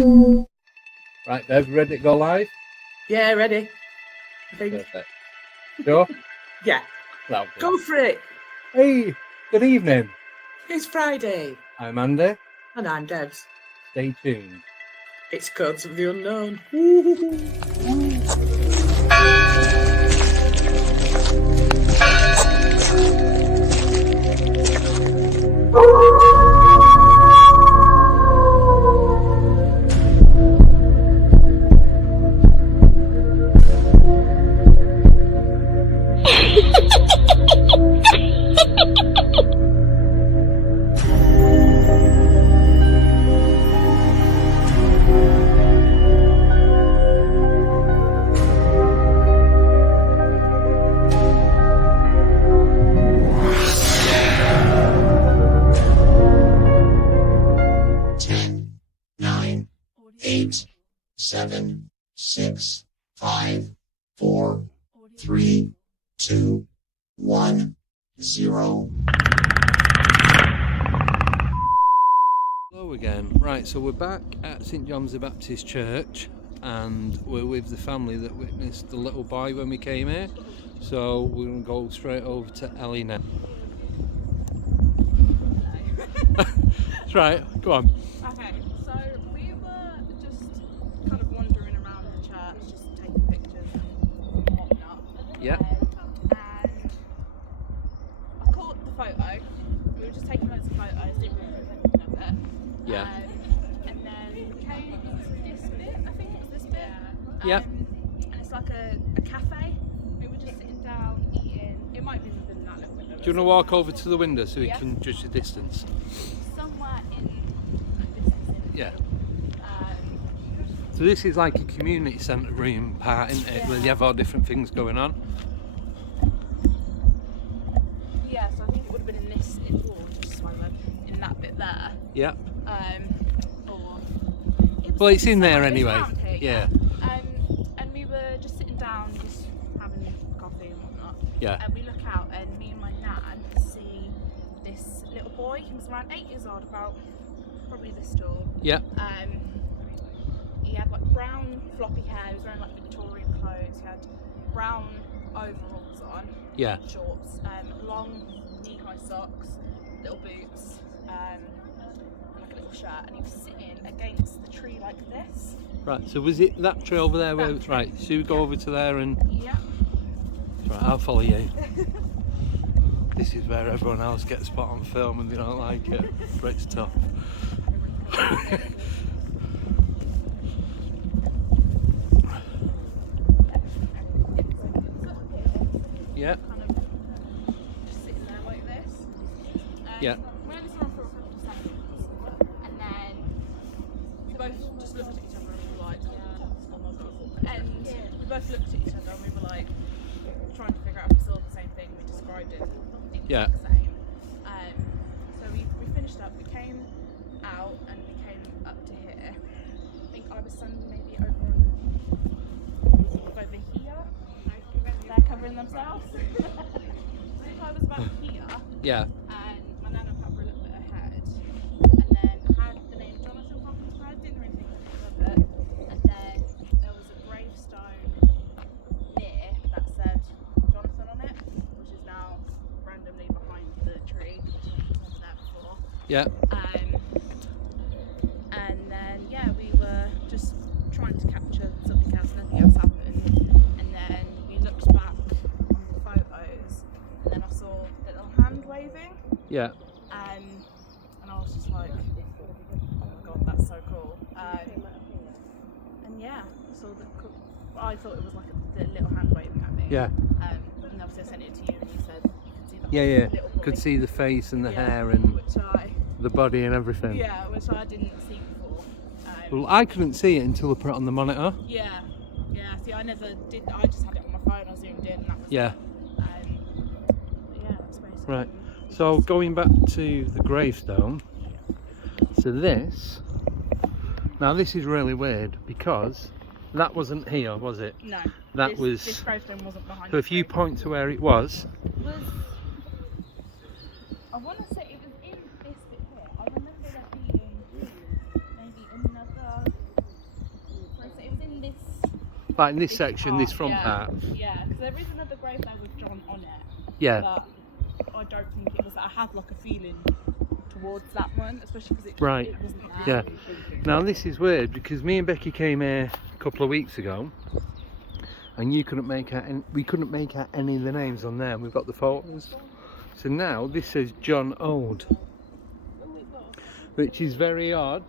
Right, Bev, ready to go live? Yeah, ready. I think. Perfect. Sure? Yeah. Lovely. Go for it. Hey, good evening. It's Friday. I'm Andy. And I'm Debs. Stay tuned. It's Codes of the Unknown. Seven, 6, 5, 4, 3, 2, 1, 0. Hello again. Right, so we're back at St John's the Baptist Church and we're with the family that witnessed the little boy when we came here. So we're going to go straight over to Ellie now. That's right, go on. Okay, so we were just kind of wandering around the church, just taking pictures and whatnot. Yeah. And I caught the photo. We were just taking loads of photos, didn't really think anything of it. Yeah. And then we came to this bit, I think it was this bit. Yeah. And it's like a cafe. We were just sitting down, eating. It might be within that little window. Do you want to walk over to the window so we Yeah. can judge the distance? Somewhere in this vicinity. Yeah. So this is like a community centre room part, isn't it? Where you have all different things going on. Yeah, so I think it would have been in this, just in that bit there. Yeah. Or Well, it's in there somewhere- anyway. around here, Yeah. And we were just sitting down, just having coffee and whatnot. Yeah. And we look out, and me and my nan see this little boy. He was around 8 years old, about probably this tall. Yeah. He had like brown floppy hair. He was wearing like Victorian clothes. He had brown overalls on. Yeah. Shorts, long knee-high socks, little boots, and like a little shirt. And he was sitting against the tree like this. Right, so was it that tree over there? That tree. Right, so you go over to there and... Yeah. Right, I'll follow you. This is where everyone else gets spot on film and they don't like it, but it's tough. Yeah. Kind of just sitting there like this. Yeah. We only saw him for a couple of seconds, and then we both just looked at each other and we were like, oh my god. And we both looked at each other and we were like, trying to figure out if we saw the same thing. We described it Yeah. the same. So we finished up, we came out and we came up to here. I think I was standing maybe over here. They're covering themselves. I think I was about here. Yeah. And my nana had a little bit ahead. And then I had the name Jonathan pop into my head, didn't really think of it. And then there was a gravestone near that said Jonathan on it, which is now randomly behind the tree, which was never there before. Yeah. And then yeah, we were just trying to capture something else, nothing else happened. And then we looked back on the photos, and then I saw a little hand waving. Yeah. And I was just like, oh my god, that's so cool. And yeah, so I thought it was like the little hand waving at me. Yeah. And obviously I sent it to you, and you said you could see the Yeah, yeah. little boy. Could see the face and the Yeah, hair and which I the body and everything. which I didn't see before. Well, I couldn't see it until I put it on the monitor. Yeah. See, I never did. I just had it on my phone. I zoomed in, and that was Yeah. it. Yeah, that's basically. Right. So going back to the gravestone. So this. Now this is really weird because that wasn't here, was it? No. That was. This gravestone wasn't behind. So if you point to where it was. I want to say it was in this bit here. I remember there being maybe another Like in this This section, this part, front yeah. part. Yeah, because there is another grave there with John on it. Yeah. But I don't think it was. I have like a feeling towards that one, especially because it wasn't Yeah. there. Now this is weird because me and Becky came here a couple of weeks ago, and you couldn't make out. We couldn't make out any of the names on there. And we've got the photos. So now this says John Old, which is very odd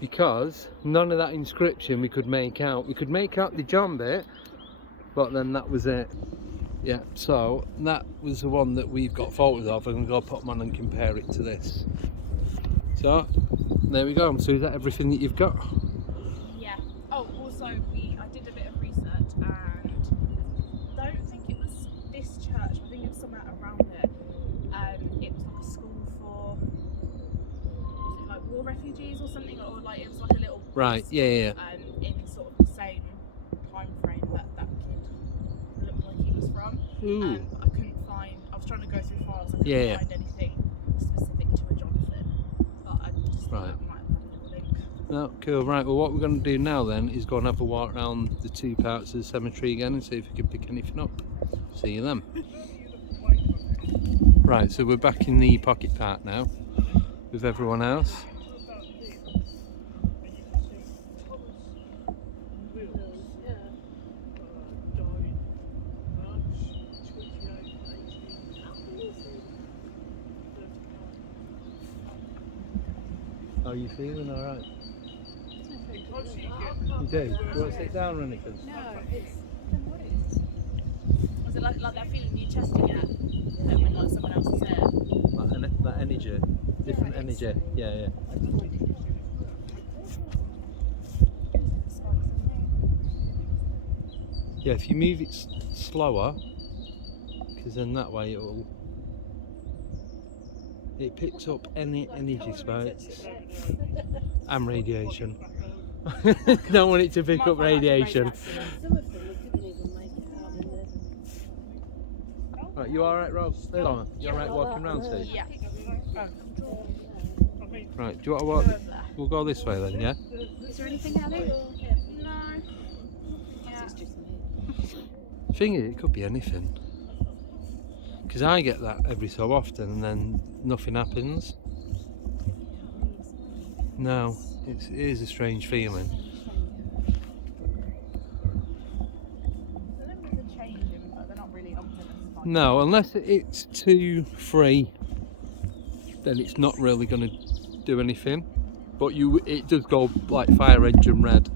because none of that inscription we could make out. We could make out the John bit, but then that was it. Yeah, so that was the one that we've got photos of. I'm going to go put them on and compare it to this. So there we go. So is that everything that you've got? Yeah. Oh, also I did a bit of research and don't think it was this church. I think it was somewhere around it. It was like a school for was it like war refugees or something, or like it was like a little Right. school, Yeah. in sort of the same time frame that kid looked like he was from. Ooh. But I couldn't find. I was trying to go through files. I couldn't Yeah. find anything specific to a Jonathan. But I just Right. thought I might have a little link. No, cool. Right. Well, what we're going to do now then is go and have a walk around the two parts of the cemetery again and see if we can pick anything up. See you then. Right. So we're back in the pocket part now with everyone else. How are you feeling? All right. You do? Do you want to sit down or anything? No, it's. I don't know what it is. Was it like that feeling in your chest you get when like someone else is there? That energy, different Yeah, it's- energy. Yeah. Yeah, if you move it slower, because then that way it picks up any energy spikes and radiation. Don't want it to pick up radiation. Right, you alright, Rose? You alright walking around, Steve? Yeah. Right, do you want to walk? We'll go this way then, yeah? Is there anything, Ellie? No. Yeah. Thing is, it could be anything. Because I get that every so often and then nothing happens. No, it is a strange feeling. No, unless it's too free, then it's not really going to do anything. But it does go like fire engine red.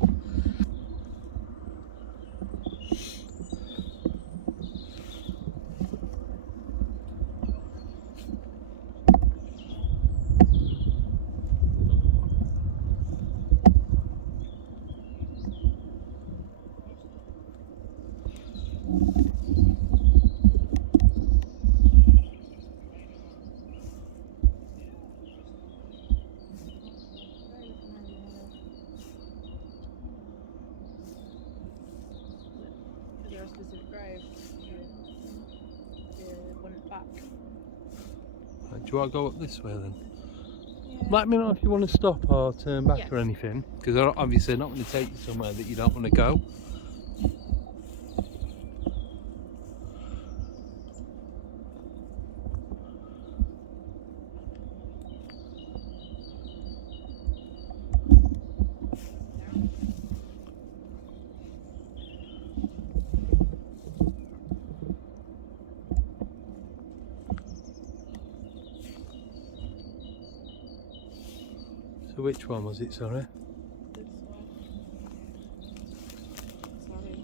Is there a specific grave? The one at the back. Right, do you want to go up this way then? Yeah. Let me know if you want to stop or turn back Yeah. or anything, because obviously I'm not going to take you somewhere that you don't want to go. So which one was it, sorry? This one. Sorry.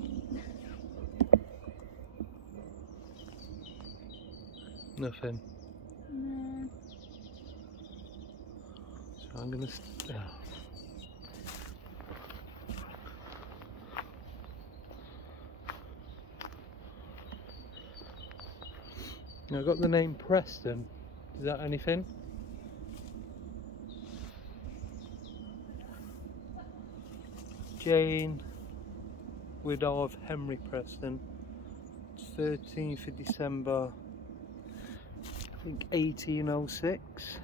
Nothing. No. So I'm going to... Now I've got the name Preston. Is that anything? Jane, widow of Henry Preston, 13th of December, I think 1806.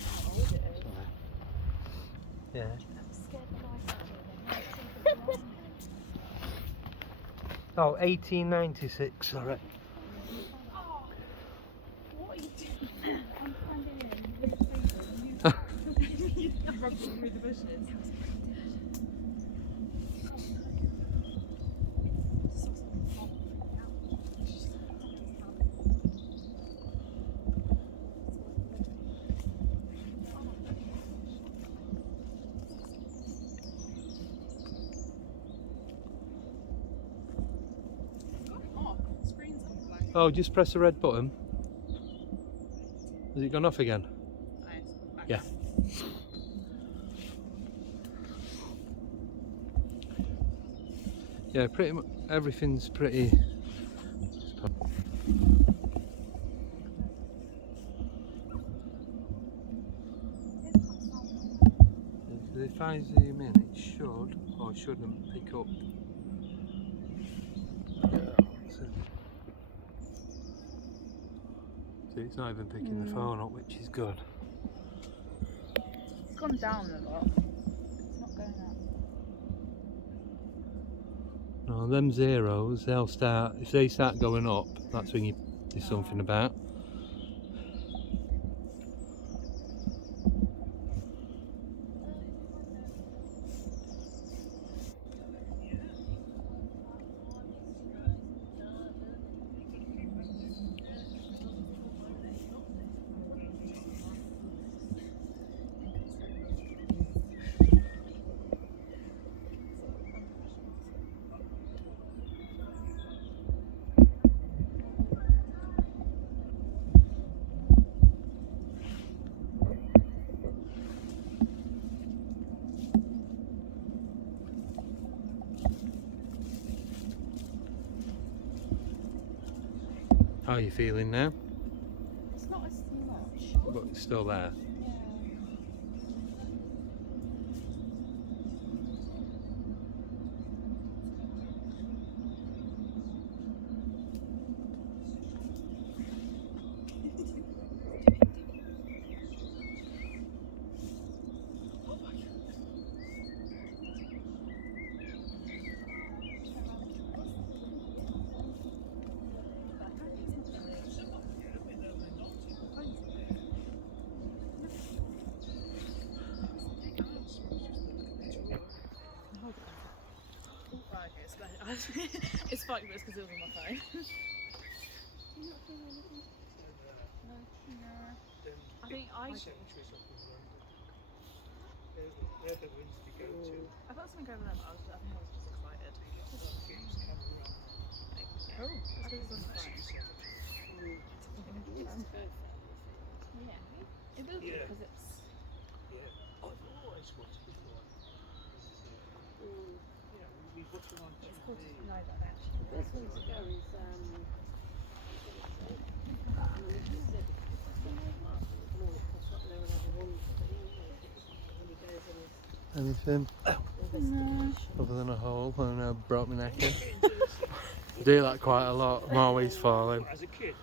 How old it is. Yeah. I'm scared the life out of Oh, 1896, sorry. Oh, what are you doing? I'm standing in. You rubbed it through the bushes. Oh, just press the red button. Has it gone off again? Yeah. Yeah, pretty much everything's pretty. If I zoom in, it should or shouldn't pick up. So it's not even picking the phone up, which is good. It's gone down a lot. It's not going up. No, them zeros, they'll start, if they start going up, that's when you do something about. How are you feeling now? It's not as much. But it's still there. Yeah. It's funny, but it's because it was on my phone. Do you not feel anything? No. I think I should. I thought something going on, but I think I was just excited. Oh, it's because it's on the phone. Yeah, it will be because it's. It's cool to know that actually. The best way to go is Anything No. other than a hole and I broke my neck in? I do that quite a lot, I'm always falling. As a kid?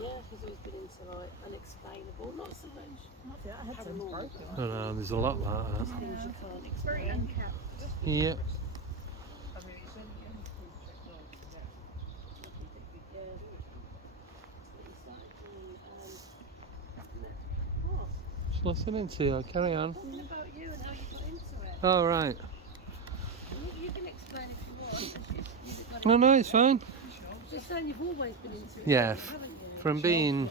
yeah, because always been into like unexplainable, not so much I had some broken. I don't know, there's a lot like that. things you can't It's very explain. unkept. Yeah. Yeah. So you started doing what? Just listening to you, carry on. Talking about you and how you got into it. Oh, right. You can explain if you want. You've got No, no, it's fine. Just saying you've always been into it. Yeah, haven't you? from being.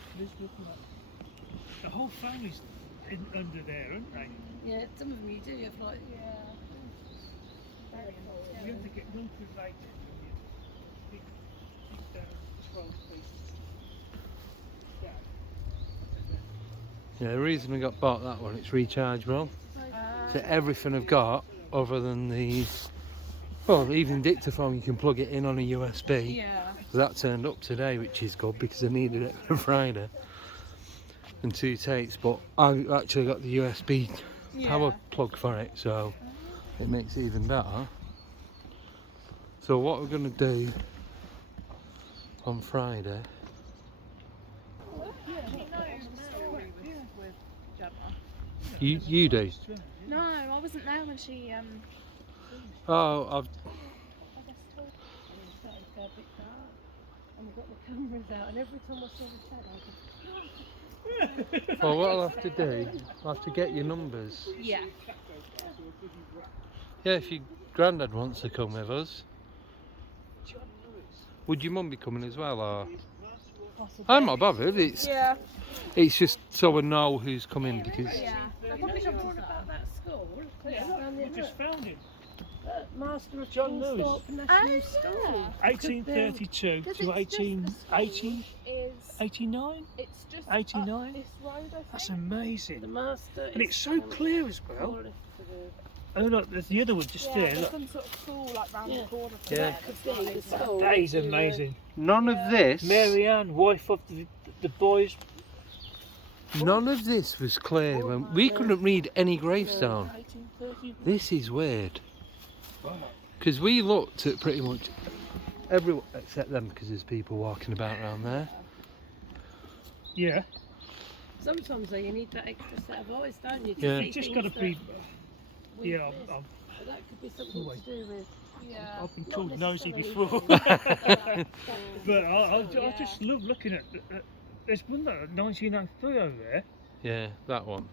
The whole family's under there, aren't they? Yeah, some of them you do. You have like You have to get Milford Lake big 12 pieces. Yeah, the reason we got bought that one, it's rechargeable. So everything I've got, other than the, well, even dictaphone, you can plug it in on a USB. Yeah. So that turned up today, which is good because I needed it for Friday. And 2 tapes, but I've actually got the USB power plug for it, so it makes it even better. So what we're going to do on Friday. You do? No, I wasn't there when she Oh, I've. and we got the cameras out, and every time I saw the head, I go, Well, what I'll have to do, I'll have to get your numbers. Yeah. Yeah, if your granddad wants to come with us. Would your mum be coming as well, or? I'm not bothered, it's just so I know who's coming, because... Yeah. I probably should warn about that school. We just found him. Master of John Lewis. Kingsthorpe National School. 1832 to 1889. It's just 89? this road, I think. That's amazing. The master. And it's so clear as well. Oh look, there's the other one just there. There's Look. some sort of school like round the corner from Yeah. there. That could be the school. That is amazing. None of this... Mary Ann, wife of the boys. None of this was clear. When we couldn't read any gravestone. 1830. This is weird. Because we looked at pretty much everyone except them, because there's people walking about around there. Yeah. Sometimes though you need that extra set of eyes, don't you? To Yeah. see It's just things got to be. that we Yeah, miss. I'm, But that could be something Always. to do with. Yeah. I've been Not called nosy necessarily. before. But I Yeah. just love looking at. There's one that 1903 over there. Yeah, that one.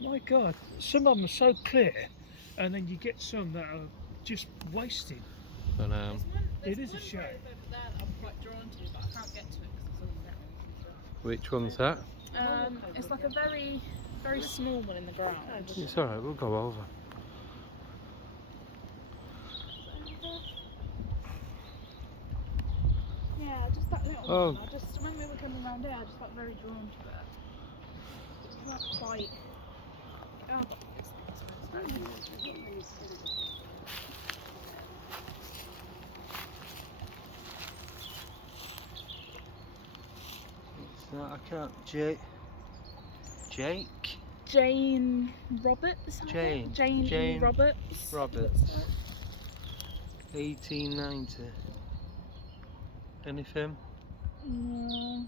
My God, some of them are so clear, and then you get some that are just wasted. And It is a shame. Over there that I'm quite drawn to, but I can't get to it because it's all metal and which one's that? stuff. It's like a very, very small one in the ground. It's alright, we'll go over. Yeah, just that little Oh. one. I just, when we were coming around here, I just got very drawn to it. It's not quite. Oh, I can't. Jake Jane Roberts. I think. Jane Jane Roberts. Roberts. 1890. Anything? No.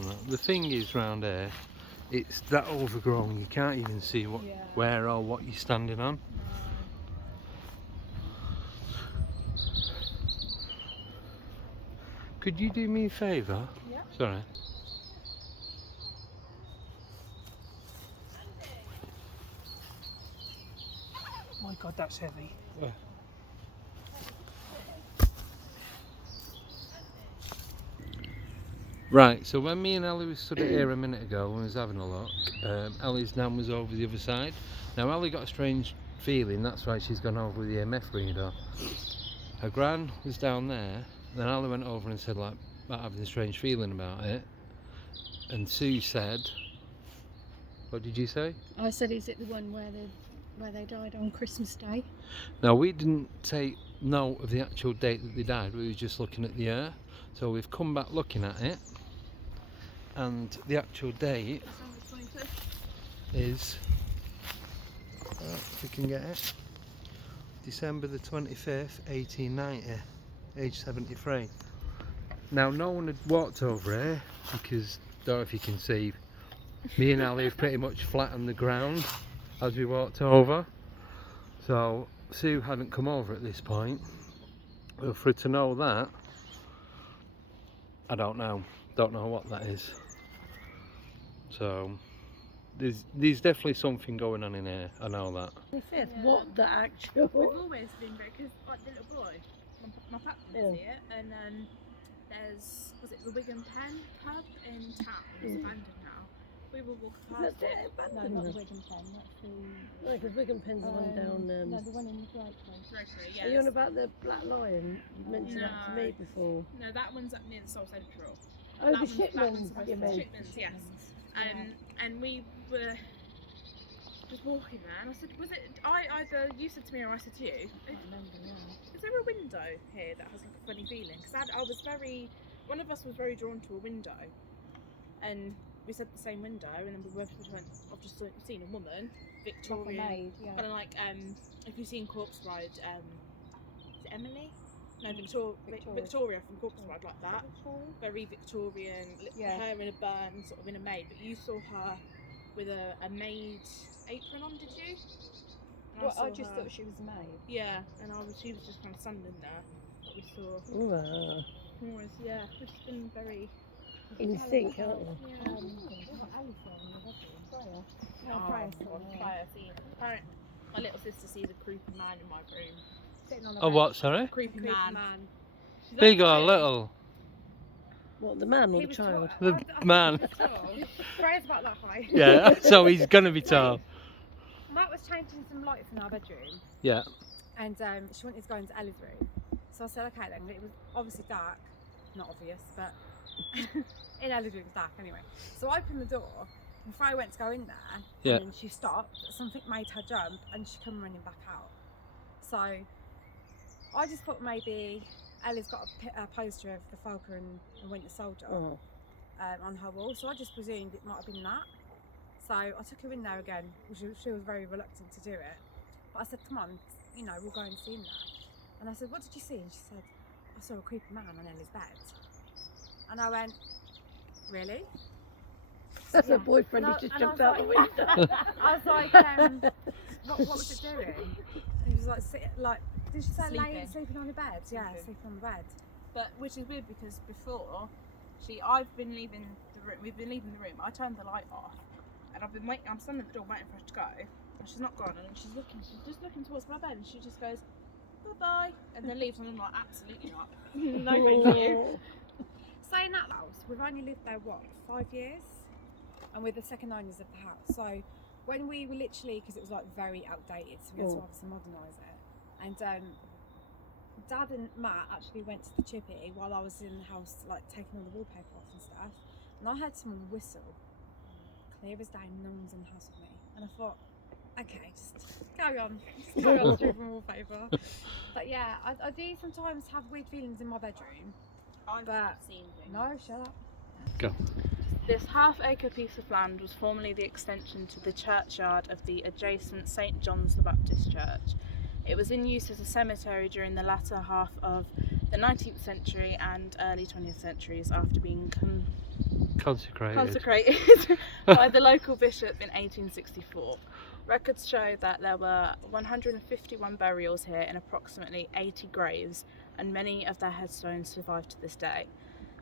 No. The thing is round here, it's that overgrown you can't even see what, Yeah. where or what you're standing on. Could you do me a favour? Yeah. Sorry. My God, that's heavy. Right, so when me and Ellie was stood here a minute ago when we was having a look, Ellie's nan was over the other side. Now Ellie got a strange feeling, that's why she's gone over with the EMF reader. Her gran was down there, then Ellie went over and said like about having a strange feeling about it. And Sue said, what did you say? I said, is it the one where they died on Christmas Day? Now we didn't take note of the actual date that they died, we were just looking at the year. So we've come back looking at it, and the actual date is, if we can get it, December the 25th, 1890, age 73. Now no one had walked over here, because, don't know if you can see, me and Ali have pretty much flattened the ground as we walked over. So Sue hadn't come over at this point. Well, for her to know that, I don't know what that is. So there's definitely something going on in here, I know that. Yeah. What the actual? We've always been very, because like the little boy, my pap lives here, and was it the Wigan Pen pub in town? It's abandoned now. We were walking past it. No, not the Wigan Pen. That's the. No, because Wigan Pen's the one down. No, the one in the Great Place. Are you Yeah. on about the Black Lion? You mentioned that to me before. No, that one's up near the Soul Central. Oh, That the one's Shipmans, supposed you to- mean? Shipmans, yes. And we were just walking there, and I said, was it? Either you said to me or I said to you. Is there a window here that has like a funny feeling? Because I was very, one of us was very drawn to a window, and we said the same window, and then we both went, I've just seen a woman, Victorian, maid, yeah. kind of like if you've seen Corpse Ride, is it Emily? No, Victoria from Corpse Bride, like that. Very Victorian, Yeah. hair in a bun, sort of in a maid. But you saw her with a maid apron on, did you? And Well, I saw just her- thought she was a maid. Yeah, and she was just kind of standing there. But we saw. Yeah, we've just been very. In sync, aren't we? Yeah. Apparently, my little sister sees a creepy man in my room. Sitting on a Oh, bed. what, sorry? Creepy man. She's Big like or two. little? What, the man or He the was child? The man. Prayer's about that high. Yeah, so he's gonna be tall. Matt was changing some lights in our bedroom, Yeah. and she wanted to go into Ellie's room. So I said, okay then. It was obviously dark, not obvious, but in Ellie's room it's dark anyway. So I opened the door, and Freya went to go in there, Yeah. and then she stopped. Something made her jump, and she come running back out. So I just thought maybe Ellie's got a poster of the Falcon and Winter Soldier on her wall, so I just presumed it might have been that. So I took her in there again, which she was very reluctant to do it. But I said, come on, you know, we'll go and see in there. And I said, what did you see? And she said, I saw a creepy man on Ellie's bed. And I went, really? That's Yeah. her boyfriend And who just I jumped was out the like- window. I was like, what was it doing? And he was like, did she say sleeping on the bed? Yeah, sleeping on the bed. But which is weird because before I've been leaving the room. We've been leaving the room. I turned the light off, and I've been waiting. I'm standing at the door waiting for her to go, and she's not gone. And she's just looking towards my bed, and she just goes, bye bye, and then leaves. And I'm like, absolutely not. No, thank you. Saying that house, we've only lived there, what, 5 years? And we're the second owners of the house. So when we were literally, because it was like very outdated, so we had to obviously modernise it. And Dad and Matt actually went to the chippy while I was in the house, like taking all the wallpaper off and stuff. And I heard someone whistle, clear as day, no one's in the house with me. And I thought, okay, just carry on stripping wallpaper. But yeah, I do sometimes have weird feelings in my bedroom. I've But seen things. no, shut up. Go. This half-acre piece of land was formerly the extension to the churchyard of the adjacent St John's the Baptist Church. It was in use as a cemetery during the latter half of the 19th century and early 20th centuries after being consecrated by the local bishop in 1864. Records show that there were 151 burials here in approximately 80 graves, and many of their headstones survive to this day.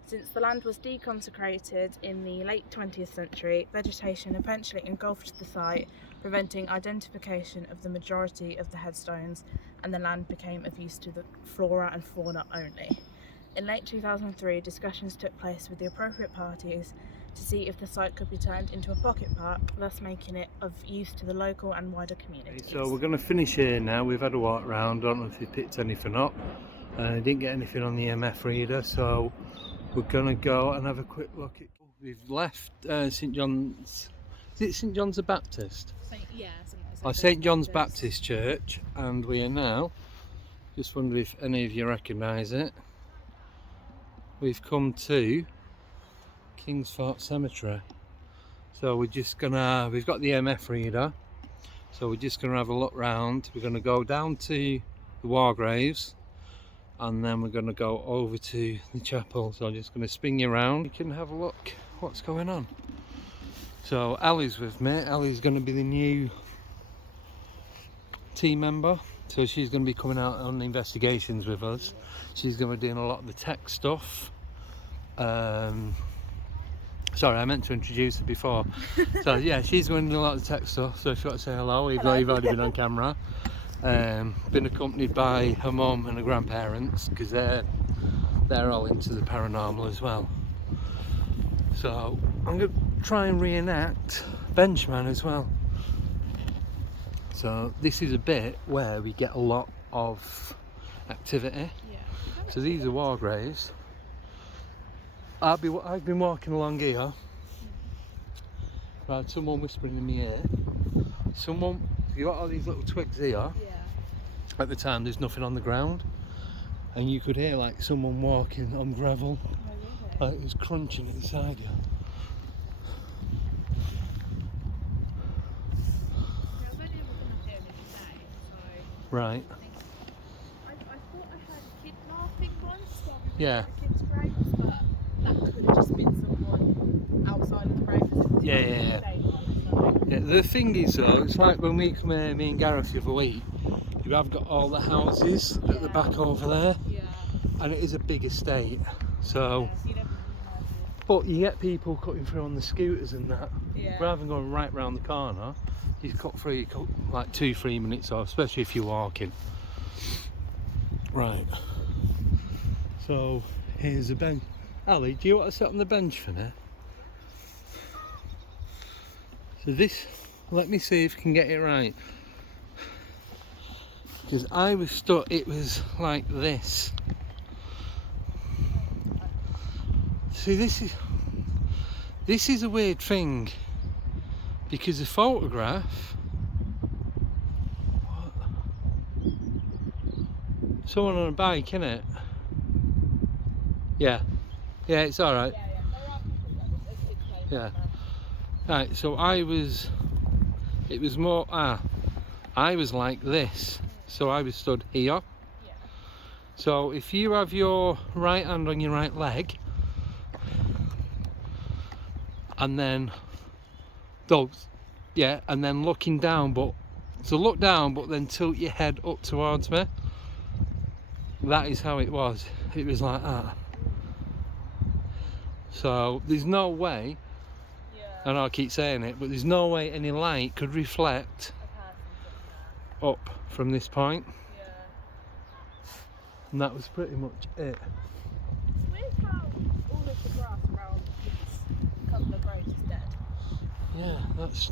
Since the land was deconsecrated in the late 20th century, vegetation eventually engulfed the site, preventing identification of the majority of the headstones, and the land became of use to the flora and fauna only. In late 2003, discussions took place with the appropriate parties to see if the site could be turned into a pocket park, thus making it of use to the local and wider community. So we're going to finish here now. We've had a walk round. Don't know if you picked anything up. I didn't get anything on the EMF reader, so we're going to go and have a quick look at. We've left St John's. Is it St John's the Baptist? St John's Baptist Church, and we are now. Just wonder if any of you recognise it. We've come to Kingsthorpe Cemetery. So we're just gonna. We've got the EMF reader. So we're just gonna have a look round. We're gonna go down to the war graves, and then we're going to go over to the chapel. So I'm just going to spin you around. You can have a look what's going on. So Ellie's with me. Ellie's going to be the new team member, so she's going to be coming out on the investigations with us. She's going to be doing a lot of the tech stuff. Sorry, I meant to introduce her before. So yeah, she's going to do a lot of the tech stuff, so if you want to say hello, even though you've already been on camera. Been accompanied by her mum and her grandparents, because they're all into the paranormal as well. So I'm going to try and reenact Benchman as well. So this is a bit where we get a lot of activity. So these are war graves. I've been walking along here. I had someone whispering in my ear. You got all these little twigs here. At the time there's nothing on the ground, and you could hear like someone walking on gravel, like it was crunching inside you. Right. I thought I heard a kid laughing Yeah. the kids' graves, but that could have just been someone outside of the grave. Yeah, yeah, yeah. Yeah, the thing is though, it's like when we come here, me and Gareth the other week, you have got all the houses at the back over there, Yeah. and it is a big estate, so, Yeah, so you never know how to. but you get people cutting through on the scooters and that, Yeah. rather than going right round the corner, you cut like 2-3 minutes off, especially if you're walking. Right, so here's a bench. Ellie, do you want to sit on the bench for now? So this, let me see if I can get it right. Because I was stuck, it was like this. See, this is a weird thing. Because the photograph, someone on a bike, innit? Yeah. Yeah, it's alright. Yeah. Right, so it was more, I was like this, so I was stood here. Yeah. So if you have your right hand on your right leg, and then those, yeah, and then looking down, but, so look down, but then tilt your head up towards me. That is how it was. It was like that. So there's no way, and I'll keep saying it, but there's no way any light could reflect up from this point. Yeah. And that was pretty much it. It's weird how all of the grass around these couple of graves is dead. Yeah, that's,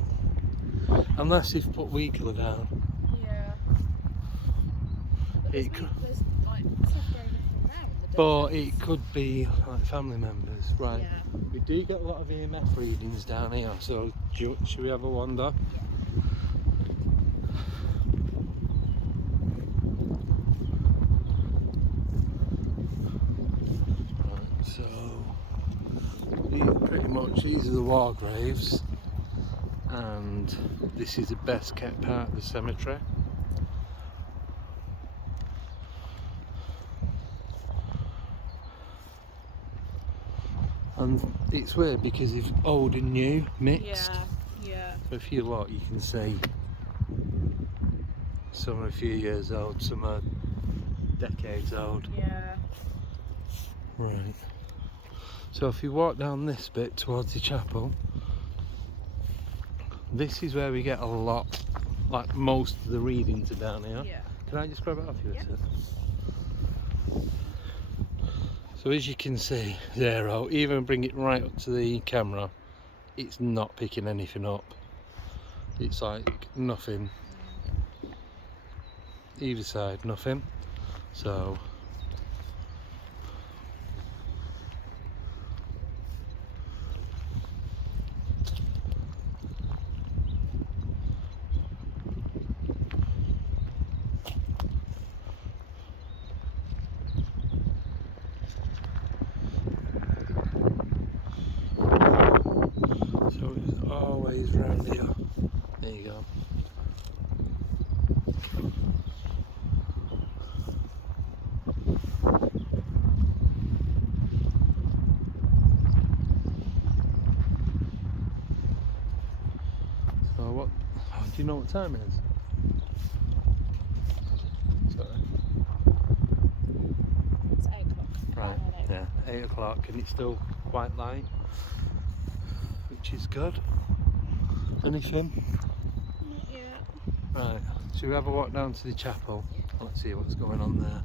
unless you've put weed killer down. Yeah. But It could, there's like stuff going on now in the dirt. but it could be like family members, right? Yeah. We do get a lot of EMF readings down here, so should we have a wander? Right, so pretty much these are the war graves, and this is the best kept part of the cemetery. And it's weird because it's old and new mixed. Yeah. So if you look, you can see some are a few years old, some are decades old. Yeah. Right. So if you walk down this bit towards the chapel, this is where we get a lot, like most of the readings are down here. Yeah. Can I just grab it off you? Yeah. So as you can see, zero, even bring it right up to the camera, it's not picking anything up. It's like nothing. Either side, nothing. So it's always round here. There you go. So what, do you know what time it is? Sorry. It's 8 o'clock. Right, yeah, 8 o'clock and it's still quite light, which is good. Anything? Not yet. Right, should we have a walk down to the chapel? Let's see what's going on there.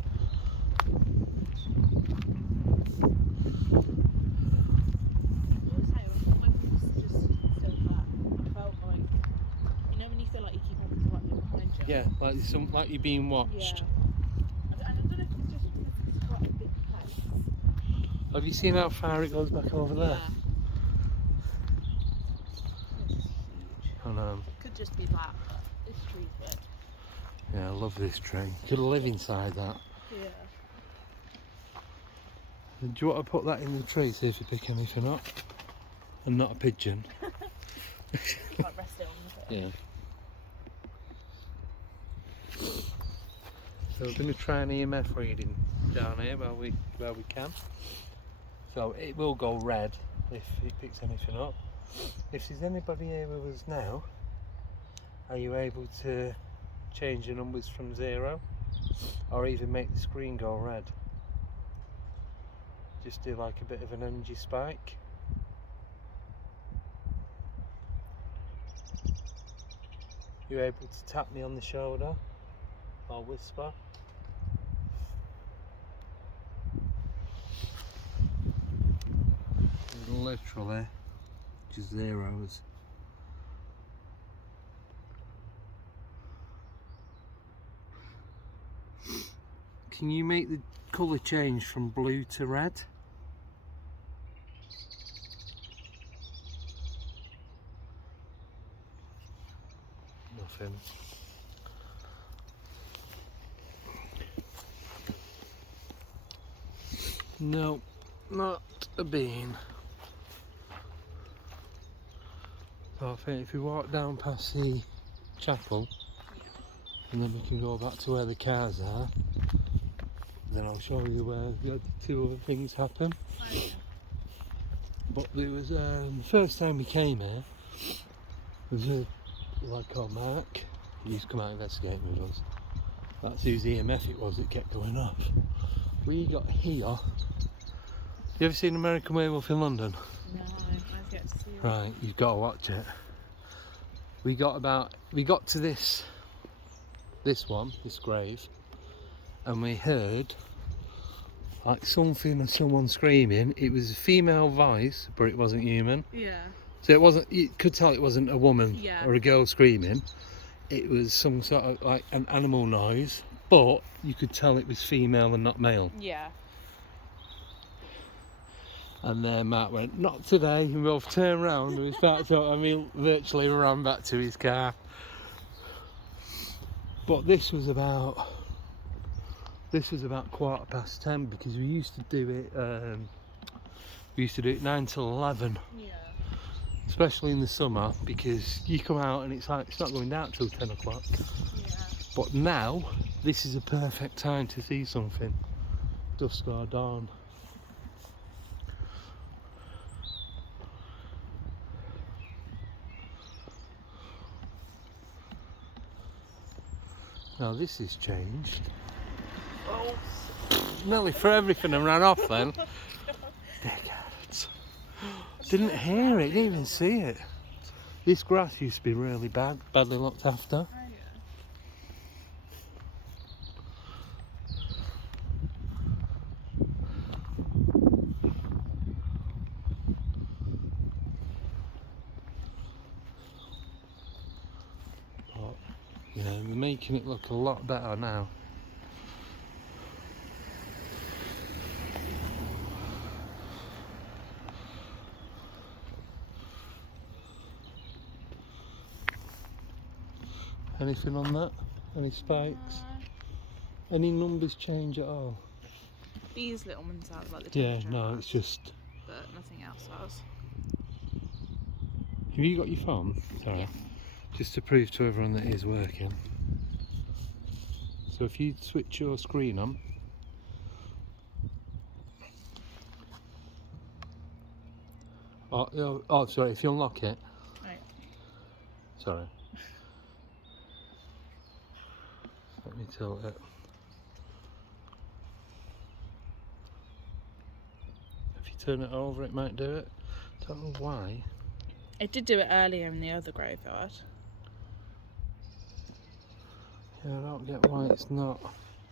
When people just said that, I felt like, you know when you feel like you keep having to like look behind you? Yeah, like some, like you're being watched. Yeah. And I don't know if it's just because it's quite a big place. Have you seen how far it goes back over there? Yeah. It's huge. I know. Could just be that. This tree's big. Yeah, I love this tree. You could live inside that. Yeah. Do you want to put that in the tree, see if you pick anything up? And not a pigeon. Like rest it on the Yeah. So we're going to try an EMF reading down here where we can. So it will go red if it picks anything up. If there's anybody here with us now, are you able to change the numbers from 0 or even make the screen go red? Just do like a bit of an energy spike. You able to tap me on the shoulder or whisper? Literally just zeros. Can you make the colour change from blue to red? Nothing. No, not a bean. So I think if we walk down past the chapel and then we can go back to where the cars are, then I'll show you where the two other things happen. But there was the first time we came here, there was a lad called Mark. He used to come out investigating with us. That's whose EMF it was that kept going off. We got here. You ever seen American Werewolf in London? No, I've yet to see it. Right, you've got to watch it. We got to this grave, and we heard like something or someone screaming. It was a female voice, but it wasn't human. Yeah. So it wasn't, you could tell it wasn't a woman Yeah. or a girl screaming. It was some sort of like an animal noise, but you could tell it was female and not male. Yeah. And then Matt went, "Not today," and we both turned round and we started talking, and we virtually ran back to his car. But this was about 10:15 because we used to do it 9 till 11. Yeah. Especially in the summer, because you come out and it's like it's not going down till 10 o'clock. Yeah. But now this is a perfect time to see something, dusk or dawn. Now this has changed. Oh, nearly for everything and ran off then. Dickheads. Didn't hear it, didn't even see it. This grass used to be really badly looked after. Oh, yeah. But, you know, we're making it look a lot better now. Anything on that? Any spikes? Any numbers change at all? These little ones are like the Yeah, temperature no, has, it's just... but nothing else has. Have you got your phone? Sorry. Yeah. Just to prove to everyone that it is working. So if you switch your screen on, oh sorry, if you unlock it, Right. sorry, let me tilt it. If you turn it over it might do it, don't know why. It did do it earlier in the other graveyard. Yeah, I don't get why it's not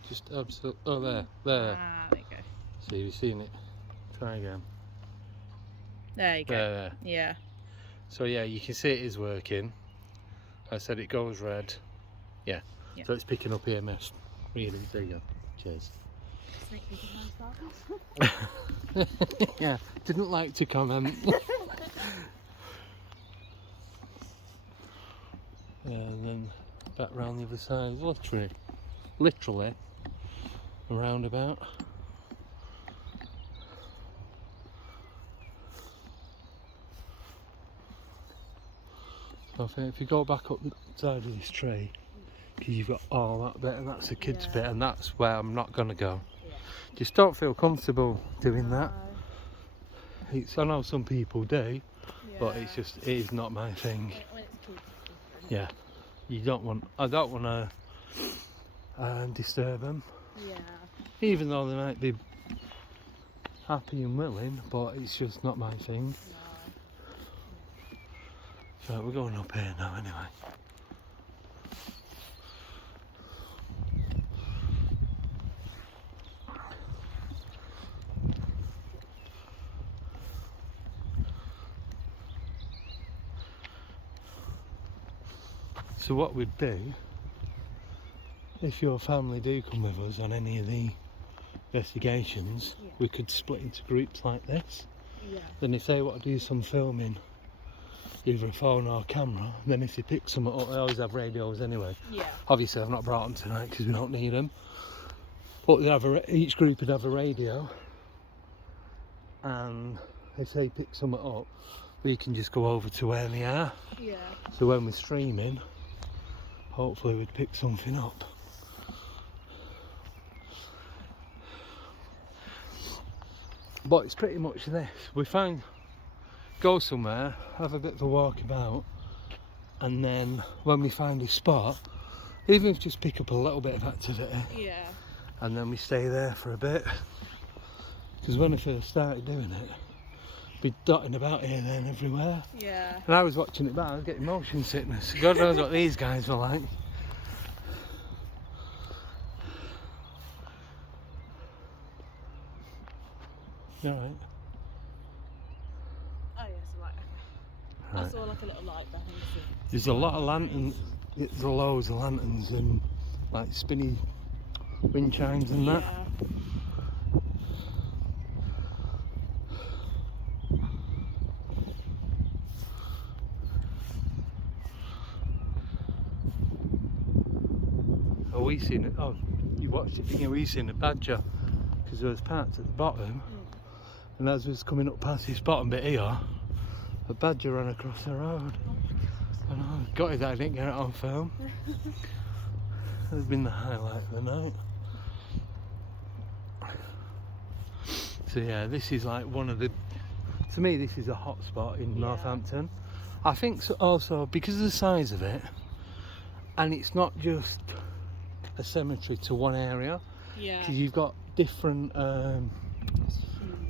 just absolute. Oh, there. Ah, there you go. See, you've seen it. Try again. There you go. There. Yeah. So yeah, you can see it is working. I said it goes red. Yeah. Yeah. So it's picking up EMS. Readings. There you go. Cheers. Yeah. Didn't like to comment. And then back round the other side. Literally a roundabout. So I think if you go back up the side of this tree, because you've got all that bit, and that's the kids' bit, and that's where I'm not going to go. Yeah. just don't feel comfortable doing that. No. I know some people do, but Yeah. it is not my thing. When it's kids, it's different. Yeah, I don't want to disturb them, Yeah. even though they might be happy and willing, but it's just not my thing. No. So we're going up here now anyway. So what we'd do, if your family do come with us on any of the investigations, Yeah. we could split into groups like this. Yeah. Then if they want to do some filming, either a phone or a camera, then if they pick some up, they always have radios anyway. Yeah. Obviously I've not brought them tonight because we don't need them. But they'd have each group would have a radio, and if they pick some up, we can just go over to where they are. Yeah. So when we're streaming, hopefully we'd pick something up. But it's pretty much this. We go somewhere, have a bit of a walk about, and then when we find a spot, even if just pick up a little bit of activity, Yeah. and then we stay there for a bit. Because when I first started doing it, be dotting about here, there and everywhere. Yeah. And I was watching it back, I was getting motion sickness. God knows what these guys were like. You alright? Oh yes, right. Okay. I Right. saw like a little light behind the scenes. There's a lot of lanterns, there's loads of lanterns and like spinny wind chimes and that. Yeah. Oh, we seen it. Oh, you watched it, didn't you? We seen a badger because there was parts at the bottom, and as we was coming up past this bottom bit here, a badger ran across the road. I know, got it that I didn't get it on film. That's been the highlight of the night. So yeah, this is like one of the. To me, this is a hot spot in Northampton. I think so also because of the size of it, and it's not just a cemetery to one area, Yeah. because you've got different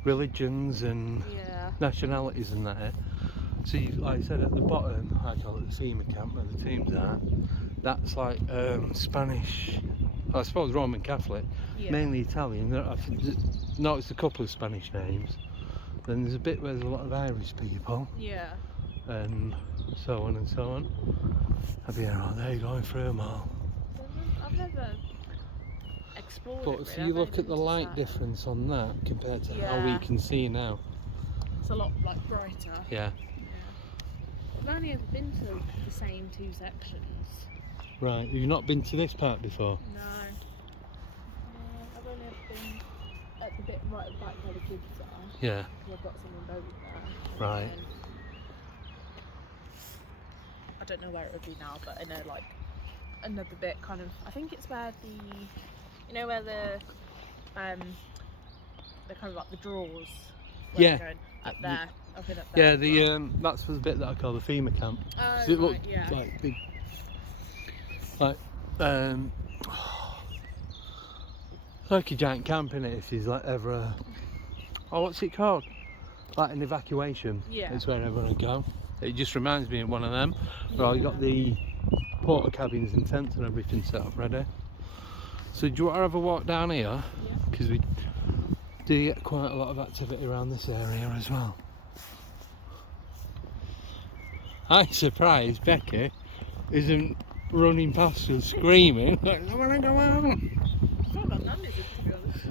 religions and nationalities and that. So you, like I said, at the bottom, I call it the FEMA camp where the tombs are. That's like Spanish, I suppose Roman Catholic, mainly Italian. I've noticed a couple of Spanish names. Then there's a bit where there's a lot of Irish people, Yeah. and so on and so on. I'll be here all day going through them all. I've never explored But it. so Really. you I've look only at the been to light Sam. difference on that compared to how we Yeah. can see now. It's a lot like brighter. Yeah. I've only ever been to the same two sections. Right. Have you not been to this part before? No. I've only ever been at the bit right at the back where the kids are. Yeah. Because I've got someone buried there. Right. And I don't know where it would be now, but I know like another bit kind of. I think it's where the, you know, where the kind of like the drawers. Where Yeah. they're going, up there. I've been up there. Yeah. The that's the bit that I call the FEMA camp. Oh, 'Cause it looked right, yeah. like big, like like a giant camp in it. If there's like ever a, what's it called? Like an evacuation. Yeah. It's where everyone would go. It just reminds me of one of them. Where you got the porta cabins and tents and everything set up ready. So do you want to have a walk down here? Yeah. Because we do get quite a lot of activity around this area as well. I'm surprised Becca isn't running past us screaming like, I want to go on. I thought about numbers, to be honest.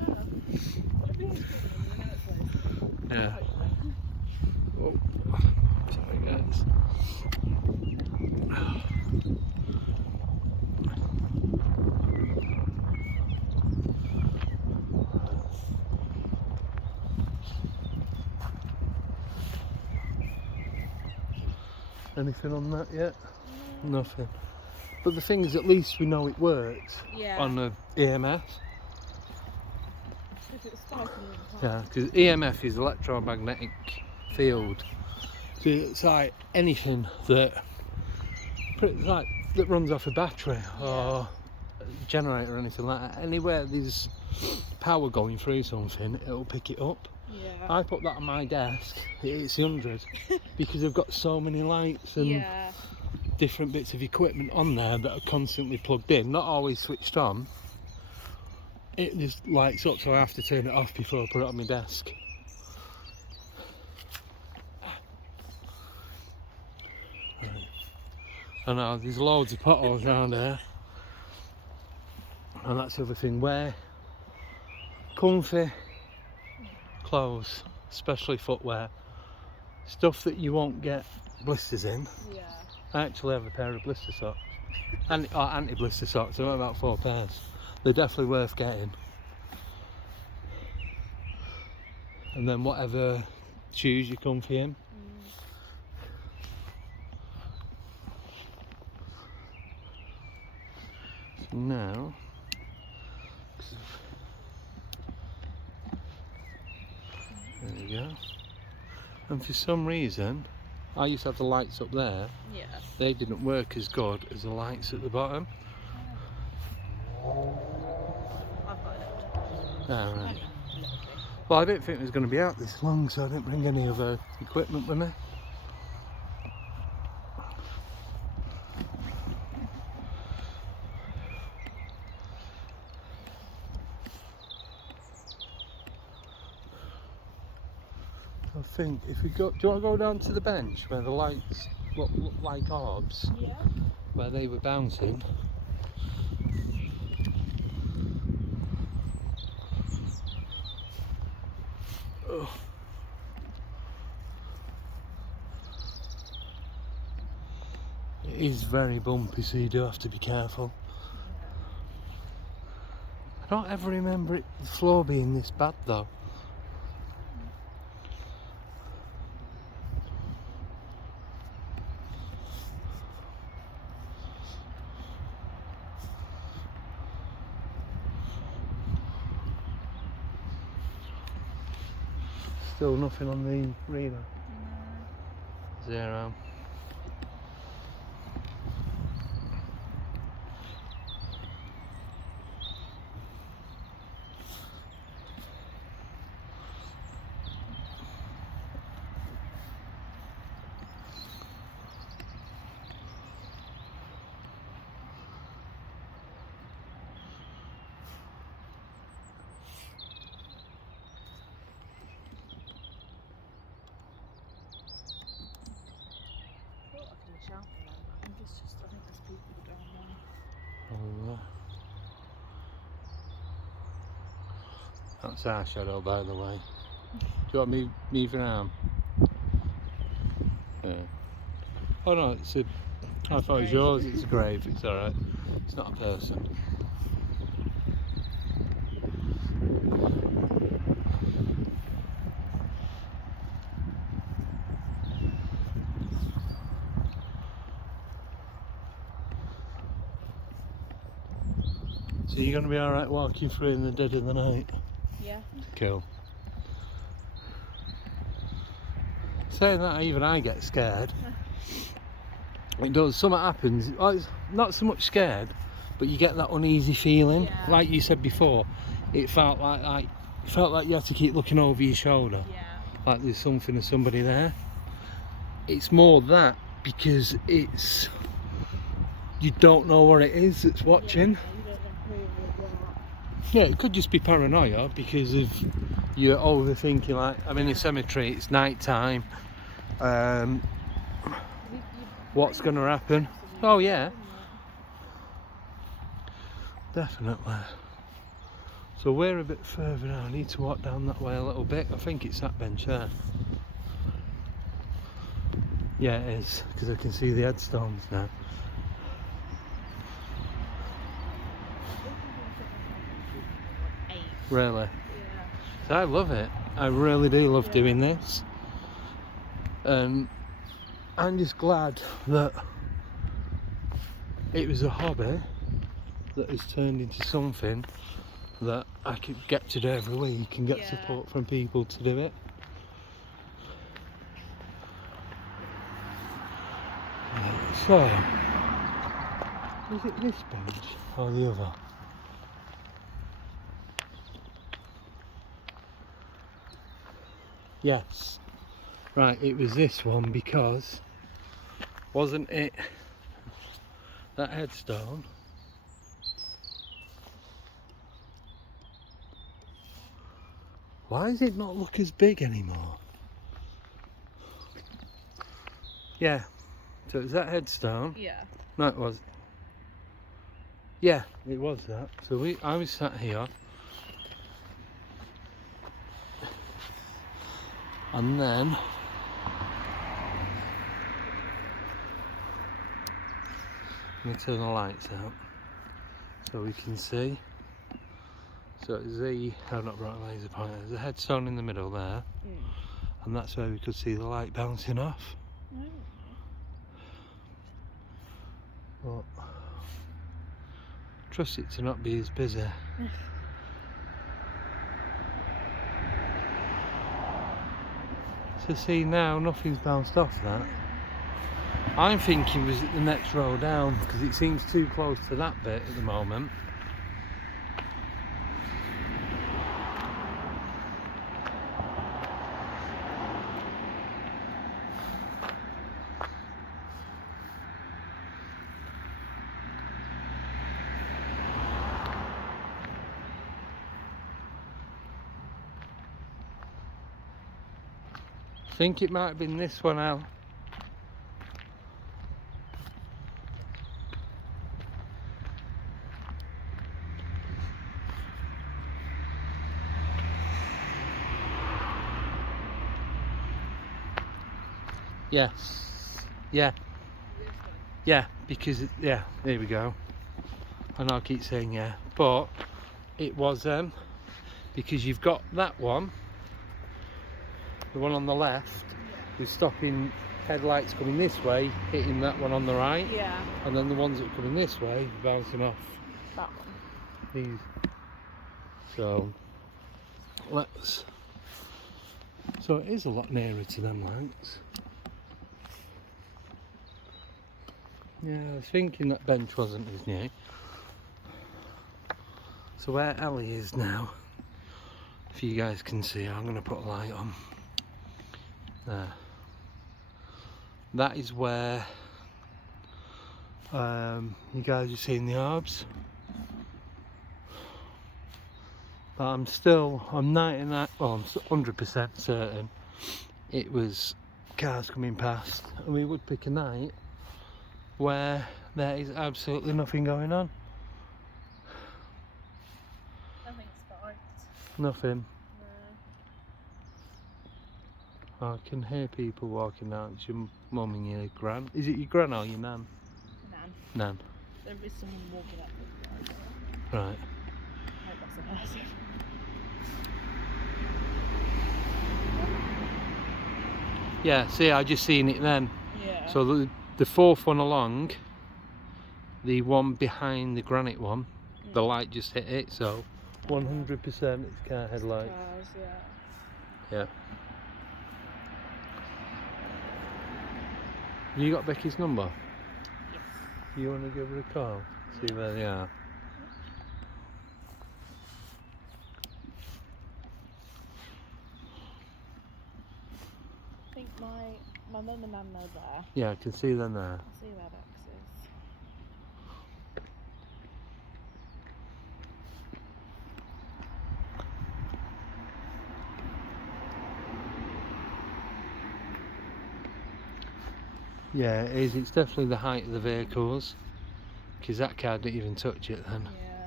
I'd be interested in the next place. Yeah. Oh, sorry guys. Anything on that yet? Nothing. But the thing is, at least we know it works Yeah. on the EMS. If it was spiking all the time. Yeah, because EMF is electromagnetic field. So it's like anything that that runs off a battery or a generator or anything like that. Anywhere there's power going through something, it'll pick it up. Yeah. I put that on my desk. It's 100 because I've got so many lights and Yeah. different bits of equipment on there that are constantly plugged in, not always switched on. It just lights up, so I have to turn it off before I put it on my desk. Right. I know there's loads of potholes around here, and that's the other thing. Wear comfy clothes, especially footwear, stuff that you won't get blisters in. Yeah. I actually have a pair of blister socks, anti-blister socks. I've got about 4 pairs. They're definitely worth getting. And then whatever shoes you're comfy in. So now, there we go. And for some reason, I used to have the lights up there. Yeah. They didn't work as good as the lights at the bottom. I've got it. Ah, right. Well, I didn't think it was going to be out this long, so I didn't bring any other equipment with me. I think if we go, do you want to go down to the bench where the lights look like orbs, Yeah. where they were bouncing? Oh. It is very bumpy, so you do have to be careful. I don't ever remember the floor being this bad though. Still nothing on the reader. No. 0. I think it's just, I think there's people that don't know. Oh, that's our shadow, by the way. Do you want me to move your arm? Yeah. Oh no, it's a. I thought it was yours. It's a grave. It's all right. It's not a person. So you're going to be all right walking through in the dead of the night? Yeah. Cool. Saying that, even I get scared. It does. Something happens. Oh, it's not so much scared, but you get that uneasy feeling. Yeah. Like you said before, it felt like you had to keep looking over your shoulder. Yeah. Like there's something or somebody there. It's more that because it's you don't know what it is that's watching. Yeah, it could just be paranoia because of you're overthinking. Like I'm in a cemetery, it's night time. What's going to happen? Oh yeah, definitely. So we're a bit further now. I need to walk down that way a little bit. I think it's that bench there. Yeah, it is, because I can see the headstones now. Really? Yeah. So I love it. I really do love doing this. I'm just glad that it was a hobby that has turned into something that I could get to do every week and get Yeah. support from people to do it. So, is it this bench or the other? Yes. Right, it was this one because, wasn't it that headstone? Why does it not look as big anymore? Yeah, so it was that headstone. Yeah. No, it was. Yeah, it was that. So I was sat here, and then let me turn the lights out so we can see. So it's not bright laser pointer. There's a headstone in the middle there, and that's where we could see the light bouncing off. But trust it to not be as busy. So see, now nothing's bounced off that. I'm thinking was it the next row down, because it seems too close to that bit at the moment. I think it might have been this one out. Yes. Yeah. Yeah, because yeah, there we go. And I'll keep saying yeah. But it was because you've got that one, the one on the left, with stopping headlights coming this way, hitting that one on the right. Yeah. And then the ones that are coming this way, bouncing off That one. these. So let's. So it is a lot nearer to them lights. Yeah, I was thinking that bench wasn't as new. So where Ellie is now, if you guys can see, I'm going to put a light on. There. That is where you guys are seeing the orbs. But I'm 99, well, I'm 100% certain it was cars coming past, and we would pick a night where there is absolutely nothing going on. Nothing spiked. Nothing. No. I can hear people walking out. It's your mum and your gran. Is it your gran or your nan? Nan. Nan. There is someone walking up the road. Right. I hope that's a person. Yeah, see, I just seen it then. Yeah. So the fourth one along, the one behind the granite one, the light just hit it, so 100% it's car headlights. Cars, yeah. Yeah. Have you got Becky's number? Yes. You want to give her a call? See where they are. I think my mum and nan are there. Yeah, I can see them there. I'll see where Bex is. Yeah, it is. It's definitely the height of the vehicles, because that car didn't even touch it then. Yeah.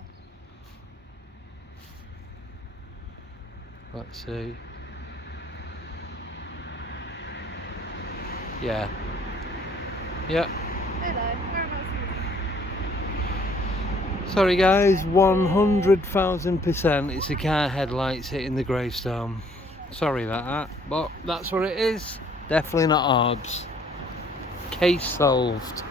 Let's see. Yeah. Yep. Hello. Whereabouts are you? Sorry guys, 100,000% it's the car headlights hitting the gravestone. Sorry about that, but that's what it is. Definitely not orbs. Case solved.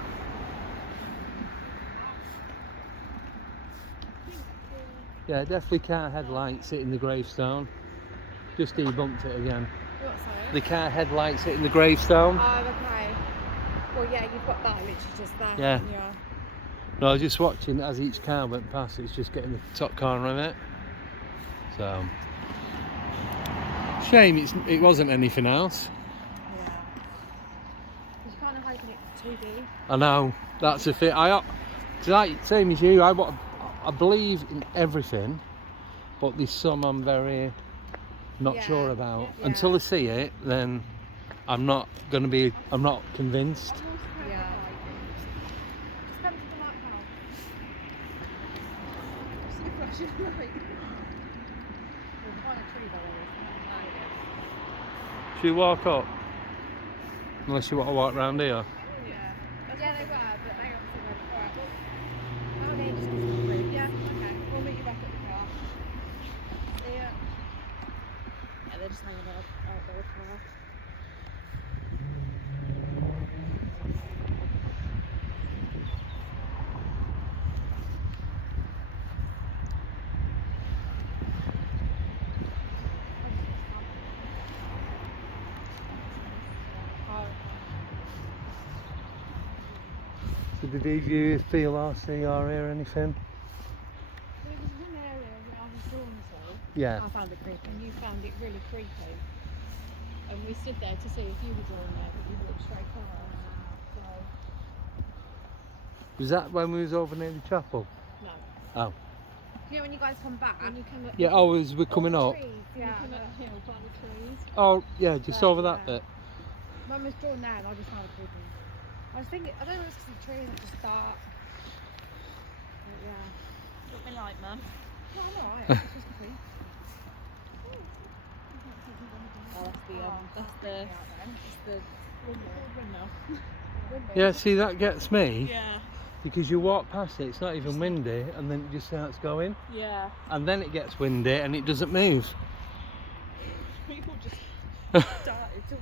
Yeah, definitely car headlights hitting the gravestone. Just debunked it again. What, sorry? The car headlights hitting the gravestone. Oh, okay. Well, yeah, you've got that literally just there. Yeah. haven't you? No, I was just watching as each car went past, it's just getting the top corner of it. So, shame it wasn't anything else. Yeah. You're kind of hoping it's 2D. I know, that's the thing. Like, same as you, I believe in everything, but there's some I'm very not sure about. Yeah. Until I see it, then I'm not convinced. Yeah. Just come to the lighthouse. See the flashing light. We'll find a tree by the way. Should we walk up? Unless you want to walk round here. Yeah. Yeah, they were, but they obviously went quiet. Oh, they just through. Yeah, okay. We'll meet you back at the car. See ya. Yeah, they're just hanging out by the car. So did you feel or see or hear anything? It was one area that I was drawn to. Yeah. I found it creepy. And you found it really creepy. And we stood there to see if you were drawn there, but you walked straight past. So, Was that when we was over near the chapel? no. Oh. You know when you guys come back? When you come up, Yeah, oh, as we're coming up. Trees, when you yeah. come up the hill by the trees. Oh, yeah, just Yeah, over that yeah. bit. Mum was drawn there and I just found it creepy. I was thinking, I don't know if it's because the trees are just dark. But yeah. What we like, Mum? No, I'm alright. It's just creepy. Oh, that's the windmill. Yeah, see, that gets me. Yeah, Because you walk past it, it's not even windy, and then it just starts going. yeah. And then it gets windy and it doesn't move. People just started to.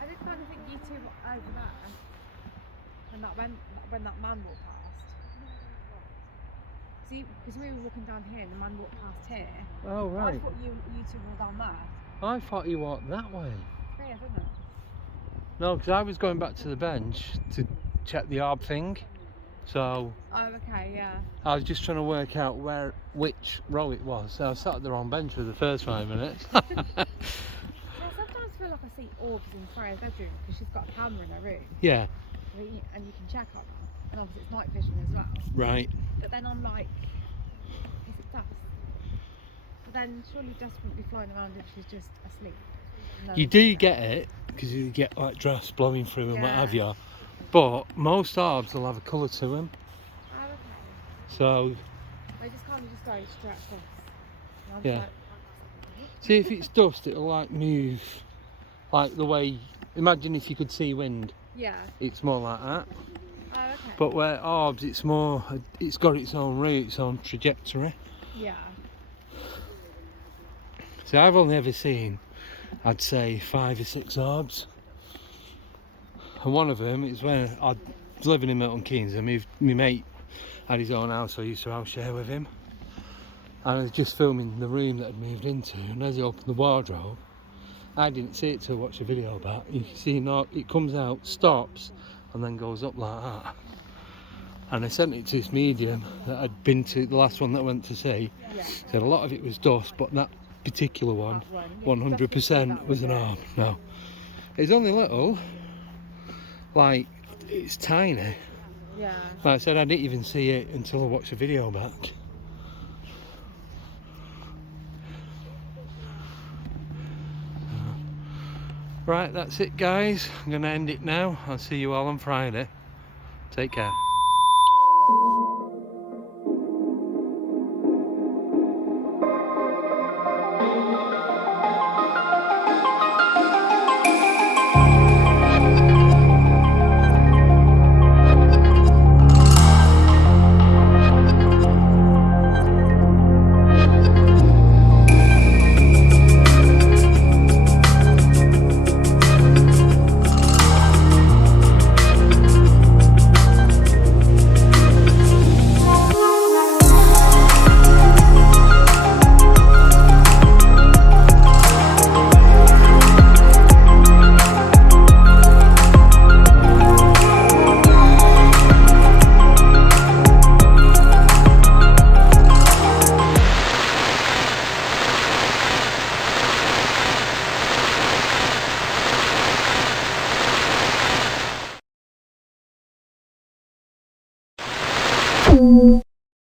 I did kind of think you two were over there. And that when that man walked past. See, because we were walking down here and the man walked past here. Oh, I right. thought you two were down there. I thought you walked that way. Yeah, didn't it? No, because I was going back to the bench to check the orb thing. So Oh, okay, yeah. I was just trying to work out which row it was. So I sat at the wrong bench for the first 5 minutes. So I sometimes feel like I see orbs in Freya's bedroom because she's got a camera in her room. Yeah, And you can check on her. And obviously it's night vision as well. right. But then I'm like, is it dust? But then surely dust wouldn't be flying around if she's just asleep. No You one's do there. get it because you get like drafts blowing through and what Yeah. have you. But most orbs will have a colour to them. Oh, okay. So They just can't just go straight across. And I'm Yeah. like, see if it's dust, it'll like move like the way. Imagine if you could see wind. yeah. It's more like that. Oh, okay. But where orbs, it's more. It's got its own route, its own trajectory. yeah. So I've only ever seen, I'd say 5 or 6 orbs. And one of them is when I was living in Milton Keynes and my mate had his own house, so I used to house share with him. And I was just filming the room that I'd moved into, and as he opened the wardrobe, I didn't see it till I watched the video back. You can see it comes out, stops, and then goes up like that. And I sent it to this medium that I'd been to, the last one that I went to see. Yeah. Said a lot of it was dust, but that particular one, That one, yeah, 100% was an yeah. orb. No, it's only little, like it's tiny. Yeah. Like I said, I didn't even see it until I watched the video back. Right, that's it guys. I'm going to end it now. I'll see you all on Friday. Take care.